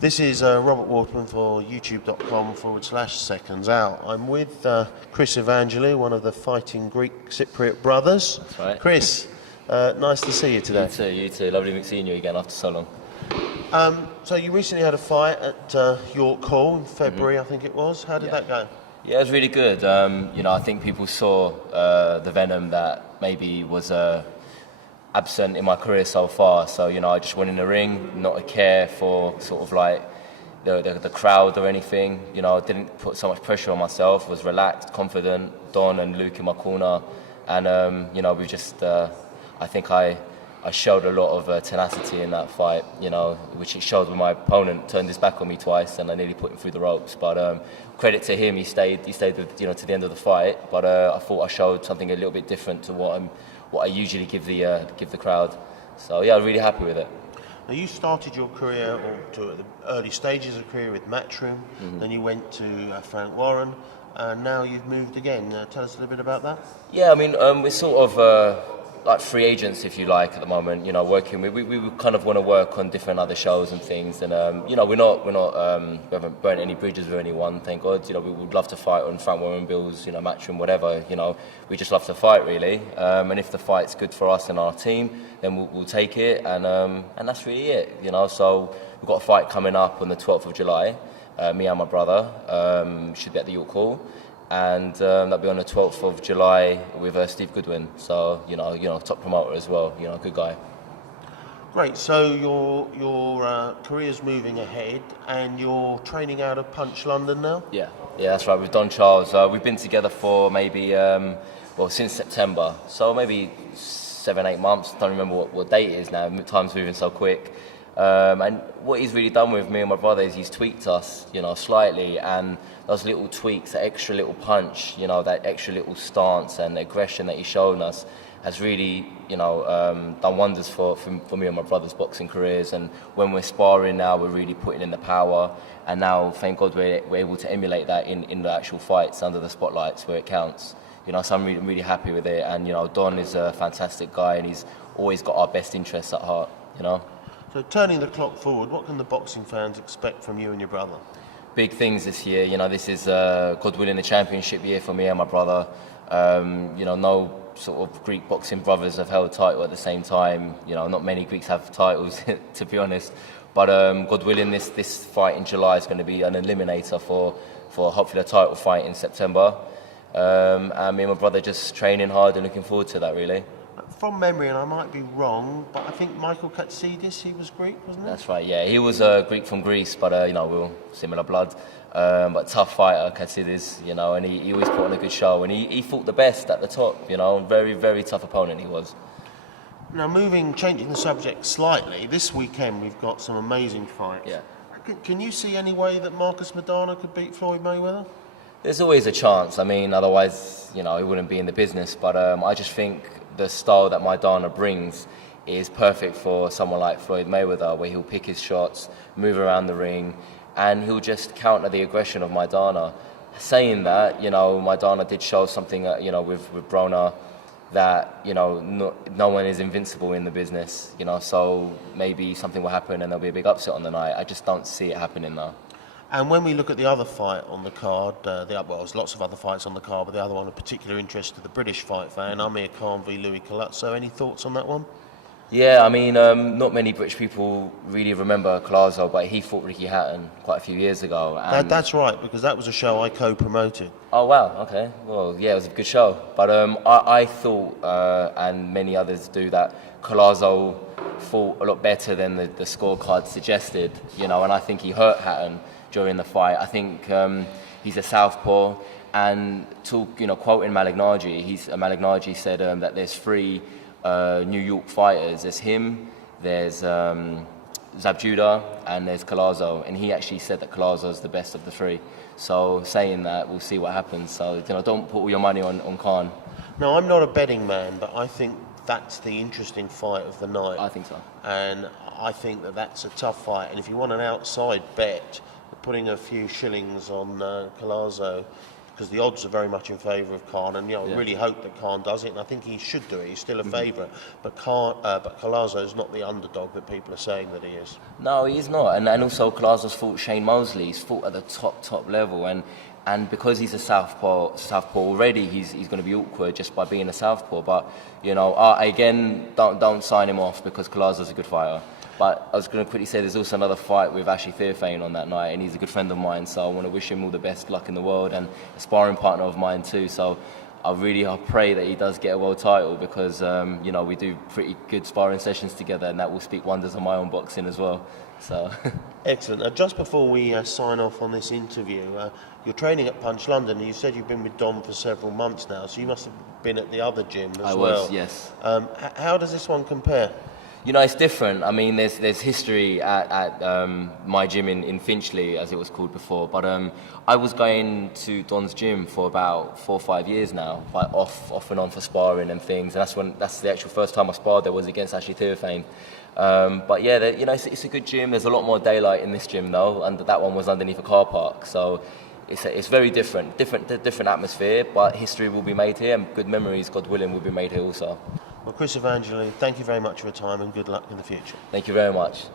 This is Robert Waterman for youtube.com/seconds out. I'm with Chris Evangelou, one of the fighting Greek Cypriot brothers. That's right. Chris, nice to see you today. You too. Lovely seeing you again after so long. So you recently had a fight at York Hall in February, I think it was. How did that go? Yeah, it was really good. I think people saw the venom that maybe was absent in my career so far. So, I just went in the ring, not a care for sort of like the crowd or anything. I didn't put so much pressure on myself, was relaxed, confident, Don and Luke in my corner. And, we just, I think I showed a lot of tenacity in that fight, which it showed when my opponent turned his back on me twice and I nearly put him through the ropes. But credit to him, he stayed with, to the end of the fight. But I thought I showed something a little bit different to what I usually give the crowd. So yeah, I'm really happy with it. Now you started your career, or to the early stages of career, with Matchroom. Then you went to Frank Warren, and now you've moved again. Tell us a little bit about that. Yeah, I mean, we're sort of like free agents, if you like, at the moment. Working. We kind of want to work on different other shows and things, and we haven't burnt any bridges with anyone, thank God. We would love to fight on Frank Warren Bills, Matchroom, whatever. We just love to fight, really. And if the fight's good for us and our team, then we'll take it, and that's really it. So we've got a fight coming up on the 12th of July. Me and my brother should be at the York Hall. And that'll be on the 12th of July with Steve Goodwin. So, top promoter as well, good guy. Great, so your career's moving ahead and you're training out of Punch London now? Yeah, that's right, with Don Charles. We've been together for maybe, since September. So maybe 7-8 months, don't remember what date it is now, time's moving so quick. And what he's really done with me and my brother is he's tweaked us, slightly, and those little tweaks, that extra little punch, that extra little stance and aggression that he's shown us has really, done wonders for me and my brother's boxing careers. And when we're sparring now, we're really putting in the power. And now, thank God, we're able to emulate that in the actual fights under the spotlights where it counts. So I'm really happy with it. And, Don is a fantastic guy and he's always got our best interests at heart, So turning the clock forward, what can the boxing fans expect from you and your brother? Big things this year. This is, God willing, the championship year for me and my brother. No sort of Greek boxing brothers have held a title at the same time. Not many Greeks have titles, to be honest. But God willing, this fight in July is going to be an eliminator for hopefully a title fight in September. And me and my brother just training hard and looking forward to that, really. From memory, and I might be wrong, but I think Michael Katsidis, he was Greek, wasn't he? That's right, yeah. He was Greek from Greece, but, we're all similar blood. But tough fighter, Katsidis, and he always put on a good show. And he fought the best at the top, very, very tough opponent he was. Now, changing the subject slightly, this weekend we've got some amazing fights. Yeah. Can you see any way that Marcus Maidana could beat Floyd Mayweather? There's always a chance. I mean, otherwise, he wouldn't be in the business. But I just think the style that Maidana brings is perfect for someone like Floyd Mayweather, where he'll pick his shots, move around the ring, and he'll just counter the aggression of Maidana. Saying that, Maidana did show something, with Broner, that, no one is invincible in the business, so maybe something will happen and there'll be a big upset on the night. I just don't see it happening now. And when we look at the other fight on the card, there's lots of other fights on the card, but the other one of particular interest to the British fight fan, Amir Khan v Louis Collazo. Any thoughts on that one? Yeah, I mean, not many British people really remember Collazo, but he fought Ricky Hatton quite a few years ago. That's right, because that was a show I co-promoted. Oh, wow, okay. Well, yeah, it was a good show. But I thought, and many others do, that Collazo fought a lot better than the scorecard suggested, and I think he hurt Hatton during the fight. I think he's a southpaw, and quoting Malignaggi said that there's three New York fighters. There's him, there's Zabjuda, and there's Collazo, and he actually said that Collazo's the best of the three. So saying that, we'll see what happens. So don't put all your money on Khan. No, I'm not a betting man, but I think that's the interesting fight of the night. I think so. And I think that's a tough fight, and if you want an outside bet, putting a few shillings on Collazo because the odds are very much in favour of Khan, and I really hope that Khan does it, and I think he should do it. He's still a favourite, but Collazo is not the underdog that people are saying that he is. No, he's not, and also Collazo's fought Shane Mosley. He's fought at the top level, and because he's a southpaw already, he's going to be awkward just by being a southpaw. But again, don't sign him off because Collazo's a good fighter. But I was going to quickly say there's also another fight with Ashley Theophane on that night, and he's a good friend of mine, so I want to wish him all the best luck in the world, and a sparring partner of mine too. So I pray that he does get a world title because we do pretty good sparring sessions together, and that will speak wonders of my own boxing as well. So excellent. Just before we sign off on this interview, you're training at Punch London, and you said you've been with Dom for several months now, so you must have been at the other gym as well. I was, yes. How does this one compare? It's different. I mean, there's history at my gym in Finchley, as it was called before. But I was going to Don's gym for about 4 or 5 years now, like off and on for sparring and things. And that's the actual first time I sparred there was against Ashley Theophane. But yeah, it's a good gym. There's a lot more daylight in this gym though, and that one was underneath a car park. So it's very different atmosphere. But history will be made here, and good memories, God willing, will be made here also. Well, Chris Evangelou, thank you very much for your time, and good luck in the future. Thank you very much.